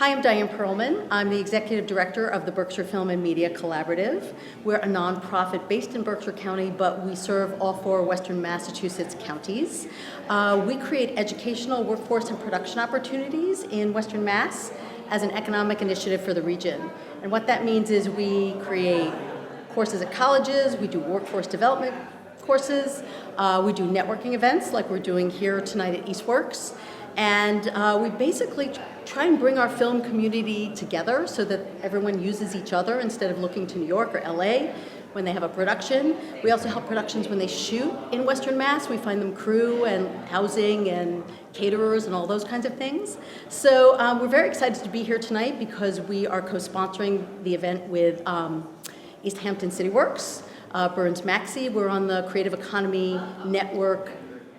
Hi, I'm Diane Perlman. I'm the Executive Director of the Berkshire Film and Media Collaborative. We're a nonprofit based in Berkshire County, but we serve all four Western Massachusetts counties. We create educational, workforce, and production opportunities in Western Mass as an economic initiative for the region. And what that means is we create courses at colleges, we do workforce development courses, we do networking events like we're doing here tonight at Eastworks, and we basically try and bring our film community together so that everyone uses each other instead of looking to New York or LA when they have a production. We also help productions when they shoot in Western Mass. We find them crew and housing and caterers and all those kinds of things. So we're very excited to be here tonight because we are co-sponsoring the event with East Hampton City Works, Burns Maxey. We're on the Creative Economy Network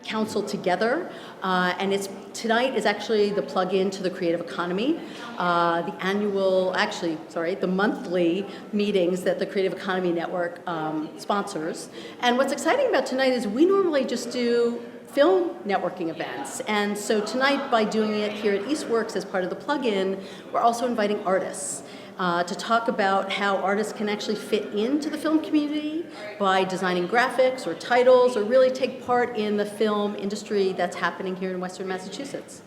Council together, and tonight is actually the plug-in to the Creative Economy, the monthly meetings that the Creative Economy Network sponsors. And what's exciting about tonight is we normally just do film networking events, and so tonight, by doing it here at Eastworks as part of the plug-in, we're also inviting artists to talk about how artists can actually fit into the film community by designing graphics or titles or really take part in the film industry that's happening here in Western Massachusetts.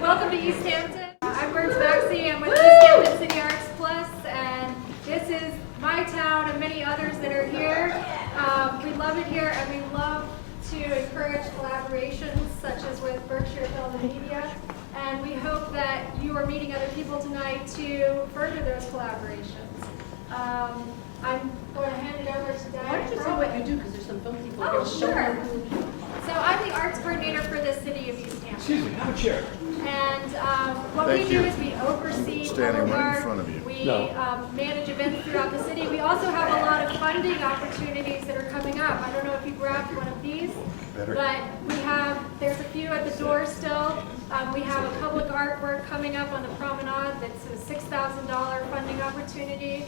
Welcome to East Hampton. I'm Burns Maxey. I'm with East Hampton City Arts Plus, and this is my town and many others that are here. We love it here, and we love to encourage collaborations such as with Berkshire Film and Media. And we hope that you are meeting other people tonight to further those collaborations. I'm going to hand it over to Diane. Why don't you say what you do, because there's some film people here. Oh, sure. So I'm the arts coordinator for the city of East Hampton. Excuse me, have a chair. And what Thank we do you. is we oversee Standing right in Boulevard. front of you. We No. manage events throughout the city. We also have a lot of funding opportunities that are coming up. I don't know if you grabbed one of these, Better. but there's a few at the door still. We have a public artwork coming up on the promenade that's a $6,000 funding opportunity.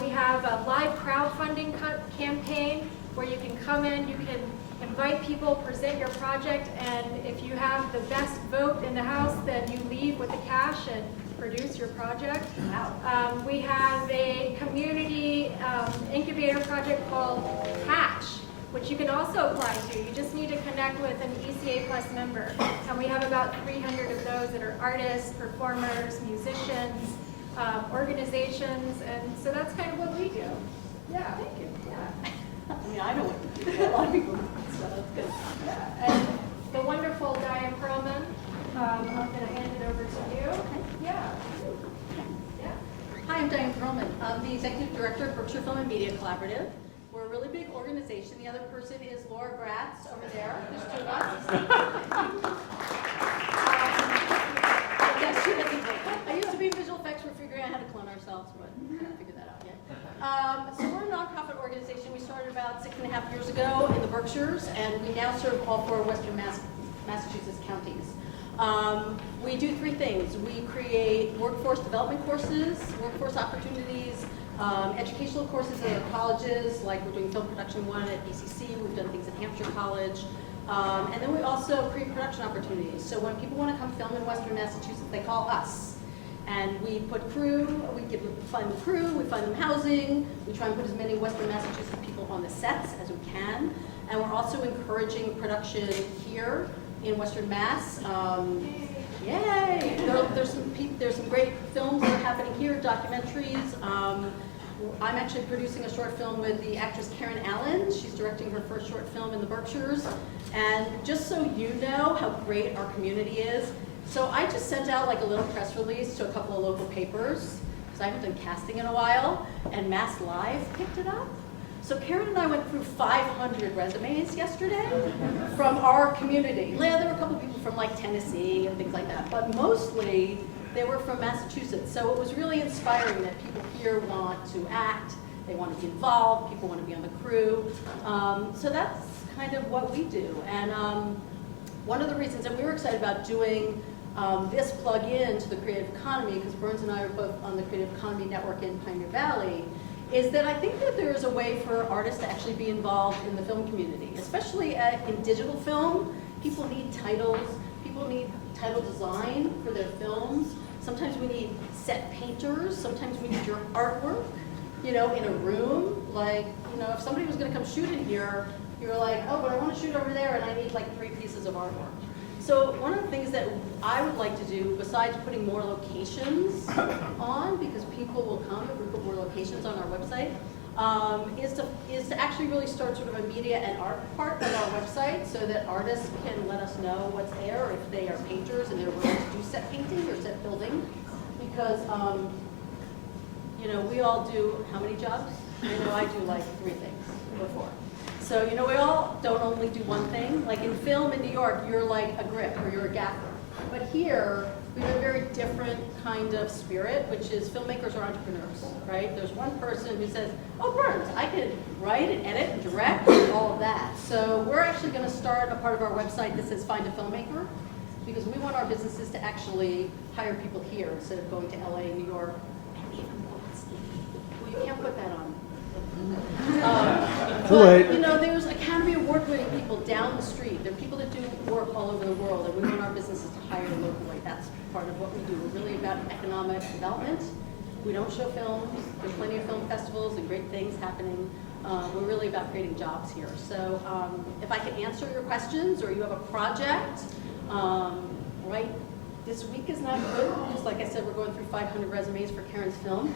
We have a live crowdfunding campaign where you can come in, you can invite people, present your project, and if you have the best vote in the House, then you leave with the cash and produce your project. We have a community incubator project called Hatch, which you can also apply to. You just need to connect with an ECA Plus member. And we have about 300 of those that are artists, performers, musicians, organizations, and so that's kind of what we do. Yeah. Thank you. Yeah. I mean, I know what you do. A lot of people do, so that's good. Yeah. And the wonderful Diane Perlman, I'm going to hand it over to you. Yeah. Yeah. Hi, I'm Diane Perlman. I'm the Executive Director of Berkshire Film and Media Collaborative. We're a really big organization. The other person is Laura Gratz over there. There's two of us. Yes, she doesn't. I used to be in visual effects. We're figuring out how to clone ourselves, but we haven't figured that out yet. So we're a nonprofit organization. We started about 6.5 years ago in the Berkshires, and we now serve all four Western Massachusetts counties. We do three things. We create workforce development courses, workforce opportunities, educational courses at colleges, like we're doing film production one at BCC, we've done things at Hampshire College, and then we also create production opportunities. So when people want to come film in Western Massachusetts, they call us. And we put crew, find the crew, we find them housing, we try and put as many Western Massachusetts people on the sets as we can. And we're also encouraging production here in Western Mass. Yay! There's some great films that are happening here, documentaries. I'm actually producing a short film with the actress Karen Allen. She's directing her first short film in the Berkshires. And just so you know how great our community is, so I just sent out like a little press release to a couple of local papers, because I haven't done casting in a while, and Mass Live picked it up. So Karen and I went through 500 resumes yesterday from our community. Yeah, there were a couple people from like Tennessee and things like that, but mostly They were from Massachusetts, so it was really inspiring that people here want to act, they want to be involved, people want to be on the crew. So that's kind of what we do. And one of the reasons that we were excited about doing this plug-in to the Creative Economy, because Burns and I are both on the Creative Economy Network in Pioneer Valley, is that I think that there is a way for artists to actually be involved in the film community, especially in digital film. People need titles, people need title design for their films. Sometimes we need set painters, sometimes we need your artwork, you know, in a room. Like, you know, if somebody was gonna come shoot in here, you're like, oh, but I wanna shoot over there and I need like 3 pieces of artwork. So one of the things that I would like to do, besides putting more locations on, because people will come if we put more locations on our website, is to actually really start sort of a media and art part of our website so that artists can let us know what's there, or if they are painters and they're willing to do set painting or set building. Because, you know, we all do how many jobs? I know I do like 3 things or 4. So, you know, we all don't only do one thing. Like in film in New York, you're like a grip or you're a gaffer. But here, we have a very different kind of spirit, which is filmmakers are entrepreneurs, right? There's one person who says, oh, Burns, I could write and edit and direct and all of that. So we're actually going to start a part of our website that says Find a Filmmaker, because we want our businesses to actually hire people here instead of going to LA, New York, and even Boston. Well, you can't put that on. But, you know, there's Academy Award-winning people down the street. There are people that do work all over the world, and we want our businesses to hire locally. That's part of what we do. We're really about economic development. We don't show films. There's plenty of film festivals and great things happening. We're really about creating jobs here. So if I can answer your questions, or you have a project, right, this week is not good, because like I said, we're going through 500 resumes for Karen's film.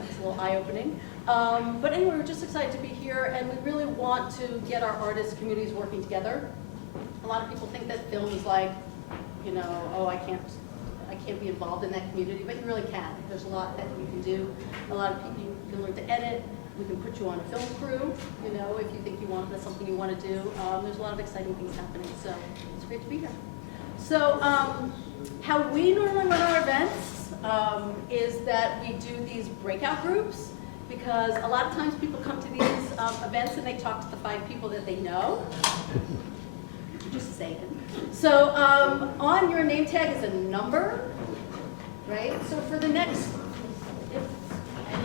That's a little eye-opening. But anyway, we're just excited to be here, and we really want to get our artist communities working together. A lot of people think that film is like, you know, oh, I can't be involved in that community, but you really can. There's a lot that you can do. A lot of people, you can learn to edit. We can put you on a film crew, you know, if you think that's something you want to do. There's a lot of exciting things happening, so it's great to be here. So how we normally run our events is that we do these breakout groups, because a lot of times people come to these events and they talk to the 5 people that they know. Just saying. So on your name tag is a number, right? So for the next,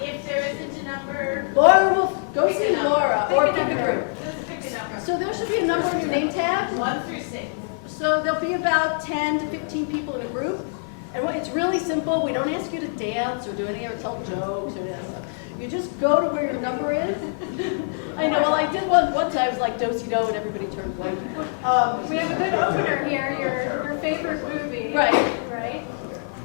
if there isn't a number, Laura will go see Laura, or pick a group. just pick a number. So there should be a number on your name tag. 1 through 6. So there'll be about 10 to 15 people in a group. And it's really simple. We don't ask you to dance or do anything or tell jokes or that stuff. You just go to where your number is. I know, well, I did one time, it was like do-si-do, and everybody turned white. We have a good opener here, your favorite movie. Right. Right?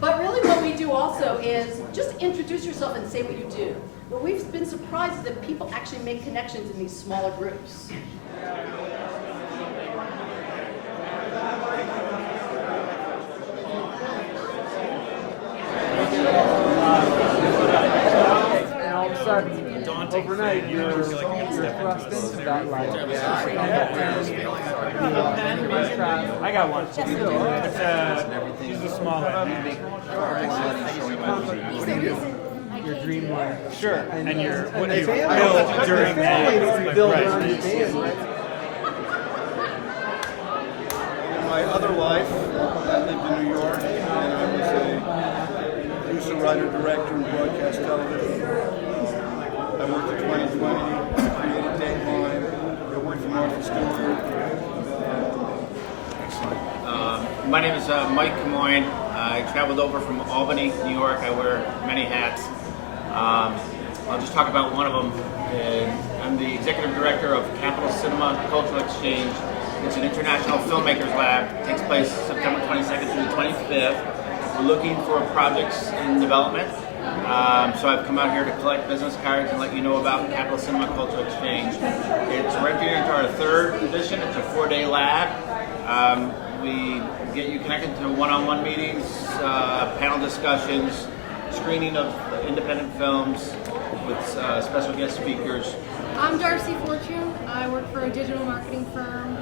But really what we do also is just introduce yourself and say what you do. What we've been surprised is that people actually make connections in these smaller groups. Overnight, you're thrust into that life. I got one. Use the small one. Your dream life. Sure. And your what you family. build during that. Build Right. around your band, right? My other life, I lived in New York, and I was a producer, writer, director in broadcast television. I worked at 2020, created Dateline, I worked for Martha Stewart. My name is Mike Camoin. I traveled over from Albany, New York. I wear many hats. I'll just talk about one of them. I'm the executive director of Capital Cinema Cultural Exchange. It's an international filmmakers lab. It takes place September 22nd through the 25th. We're looking for projects in development. So I've come out here to collect business cards and let you know about Capital Cinema Cultural Exchange. We're entering into our 3rd edition. It's a 4-day lab. We get you connected to one-on-one meetings, panel discussions, screening of independent films with special guest speakers. I'm Darcy Fortune. I work for a digital marketing firm.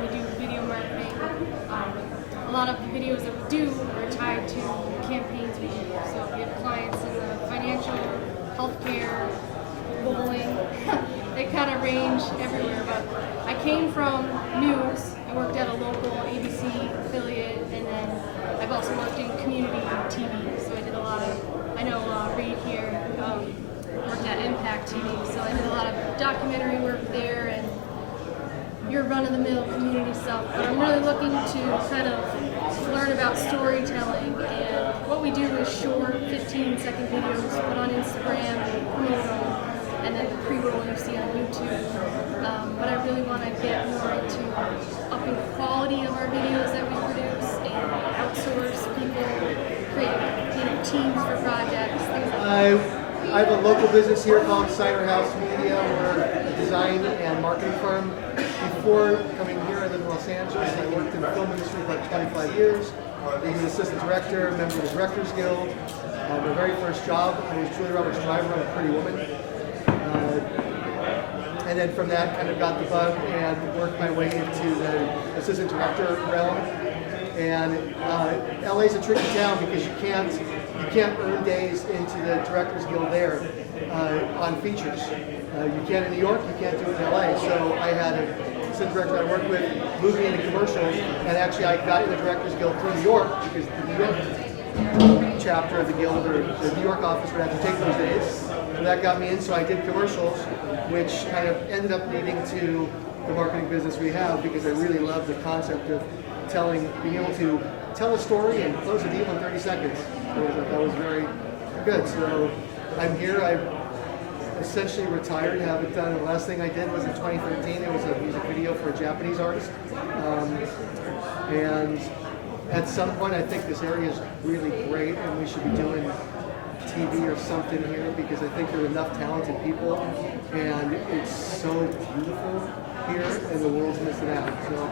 We do video marketing. a lot of the videos that we do are tied to campaigns we do. So we have clients in the financial, healthcare, bowling. They kind of range everywhere. But I came from news. I worked at a local ABC affiliate, and then I've also worked in community TV. So I did a lot of, I know Reed here worked at Impact TV, so I did a lot of documentary work there and your run-of-the-mill community stuff. But I'm really looking to kind of learn about storytelling, and what we do is short 15-second videos put on Instagram and promote them, and then the pre-roll you see on YouTube. But I really want to get more into upping the quality of our videos that we produce and outsource people, create teams for projects, things like that. I have a local business here called Cider House Media. We're a design and marketing firm. Before coming here, I lived in Los Angeles. I worked in the film industry for like 25 years. I was an assistant director, member of the Directors Guild. My very first job, I was Julia Roberts' driver on A Pretty Woman. And then from that, kind of got the bug and worked my way into the assistant director realm. And LA is a tricky town because you can't earn days into the Directors Guild there on features. You can in New York, you can't do it in LA. So I had an assistant director I worked with move me into commercials, and actually I got in the Directors Guild through New York because the New York chapter of the guild or the New York office would have to take those days. So that got me in, so I did commercials, which kind of ended up leading to the marketing business we have because I really love the concept of being able to tell a story and close a deal in 30 seconds. So that was very good. So I'm here. I essentially retired, haven't done it. The last thing I did was in 2013. It was a music video for a Japanese artist. And at some point, I think this area is really great, and we should be doing TV or something here because I think there are enough talented people, and it's so beautiful here, and the world's missing out. So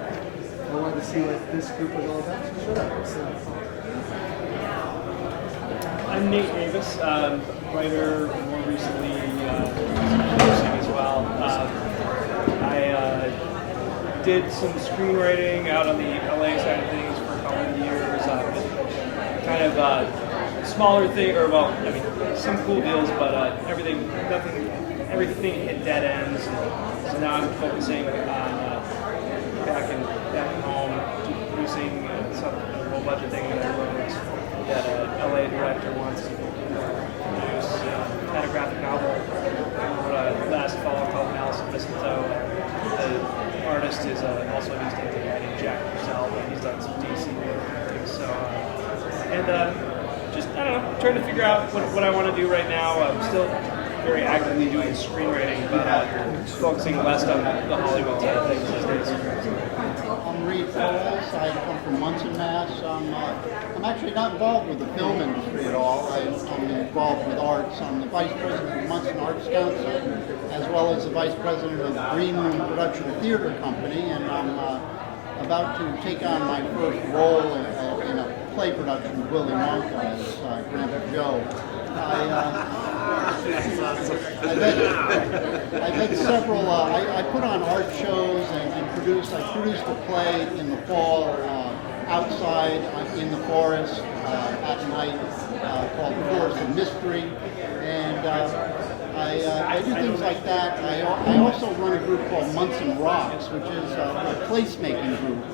I wanted to see what this group was all about. So shut up. So. I'm Nate Davis, writer, more recently producing as well. I did some screenwriting out on the LA side of things for a couple of years. Kind of smaller thing, or well, I mean, some cool deals, but everything hit dead ends. So now I'm focusing on back home, producing some low budget thing that I wrote that a LA director wants to produce. Had a graphic novel last fall called Malice and Mistletoe. The artist is also an East End guy named Jack Purcell, and he's done some DC work. So, just, I don't know, trying to figure out what I want to do right now. I'm still very actively doing screenwriting, but focusing less on the Hollywood side of things these days. I'm Reed Foles. I come from Munson, Mass. I'm actually not involved with the film industry at all. I'm involved with arts. I'm the vice president of Munson Arts Council, as well as the vice president of the Green Room Production Theater Company, and I'm about to take on my first role in a play production of Willy Wonka as Grandpa Joe. I've had several, I put on art shows and produced a play in the fall outside in the forest at night called Forest of Mystery, and I do things like that. I also run a group called Munson Rocks, which is a placemaking group.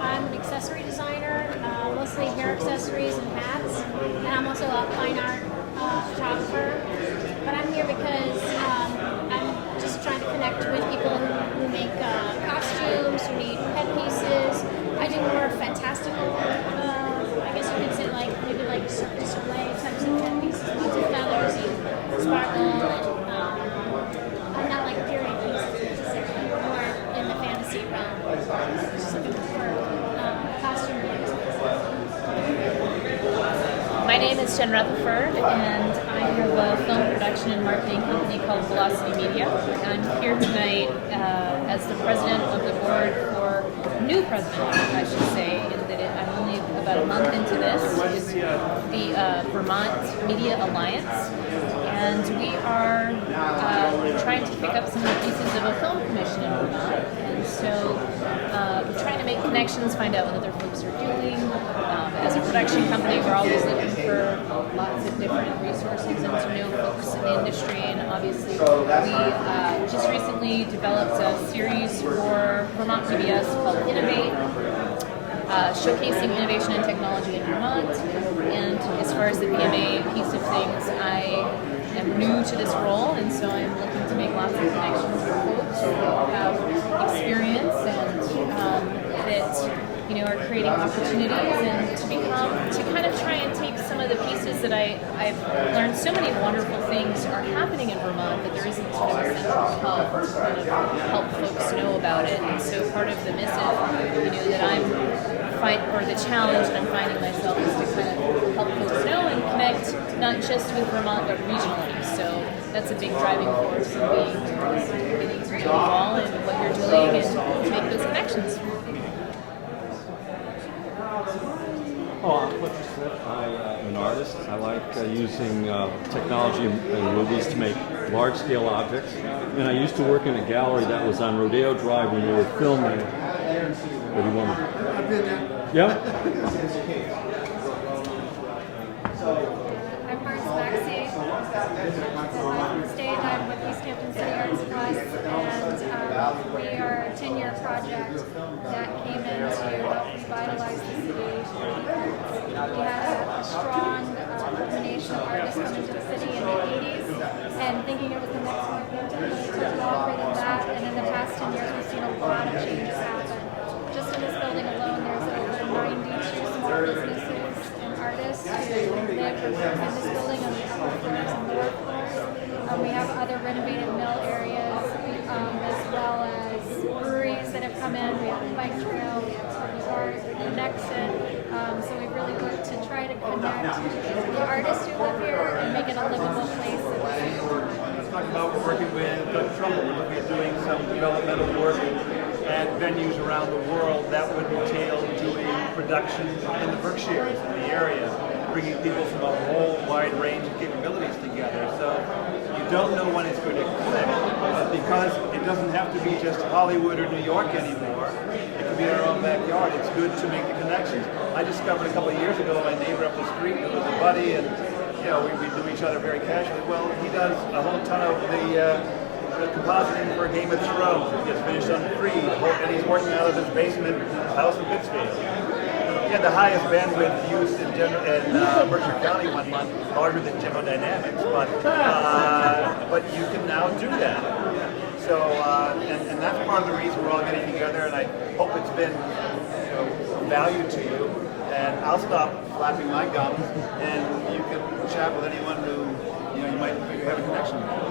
I'm an accessory designer, mostly hair accessories and hats, and I'm also a fine art photographer. But I'm here because I'm just trying to connect with people who make costumes, who need headpieces. I do more fantastical, I guess you could say maybe like display types of headpieces, lots of feathers and sparkle, and I'm not like period pieces necessarily, more in the fantasy realm. Just looking for costume pieces. My name is Jen Rutherford, and I have a film production and marketing company called Velocity Media. I'm here tonight as the president of the board for new president, I should say, in that I'm only about a month into this. It's the Vermont Media Alliance, and we are trying to pick up some pieces of a film commission in Vermont. And so we're trying to make connections connections, find out what other folks are doing. As a production company, we're always looking for lots of different resources and to know folks in the industry. And obviously, we just recently developed a series for Vermont PBS called Innovate, showcasing innovation and technology in Vermont. And as far as the BMA piece of things, I am new to this role, and so I'm looking to make lots of connections with folks who have experience and that are creating opportunities, and to kind of try and take some of the pieces that I've learned. So many wonderful things are happening in Vermont, but there isn't sort of a central hub to kind of help folks know about it. And so part of the missive, that I'm the challenge that I'm finding myself is to kind of help folks know and connect not just with Vermont but regionally. So that's a big driving force in getting to know you all and what you're doing and to make those connections. I'm Clifford Smith. I'm an artist. I like using technology in movies to make large-scale objects. And I used to work in a gallery that was on Rodeo Drive when we were filming. What do you want? I've been there. Yeah? I'm Marcy Maxey. On stage, I'm with East Hampton City Arts Plus, and we are a 10-year project that came in to help revitalize the city. We had a strong combination of artists coming to the city in the 80s, and thinking it was the next Northampton, but it took longer than that, and in the past 10 years, we've seen a lot of changes happen. Just in this building alone, there's over 92 small businesses and artists who live or work in this building on the upper floors and lower floors. We have other renovated mill areas, as well as breweries that have come in. We have a bike trail, we have a resort, Nexit. So we've really worked to try to connect the artists who live here and make it a livable place. Let's talk about we're working with Doug Trumbull. We're looking at doing some developmental work at venues around the world that would entail doing production in the Berkshires, in the area, bringing people from a whole wide range of capabilities together. So you don't know when it's going to click, but because it doesn't have to be just Hollywood or New York anymore, it can be in our own backyard. It's good to make the connections. I discovered a couple of years ago my neighbor up the street who was a buddy, and we knew each other very casually. Well, he does a whole ton of the compositing for Game of Thrones. He just finished on Creed, and he's working out of his basement house in Pittsfield. He had the highest bandwidth used in Berkshire County one month, larger than General Dynamics, but you can now do that. So, and that's part of the reason we're all getting together, and I hope it's been value to you. And I'll stop flapping my gums, and you can chat with anyone who you might have a connection with.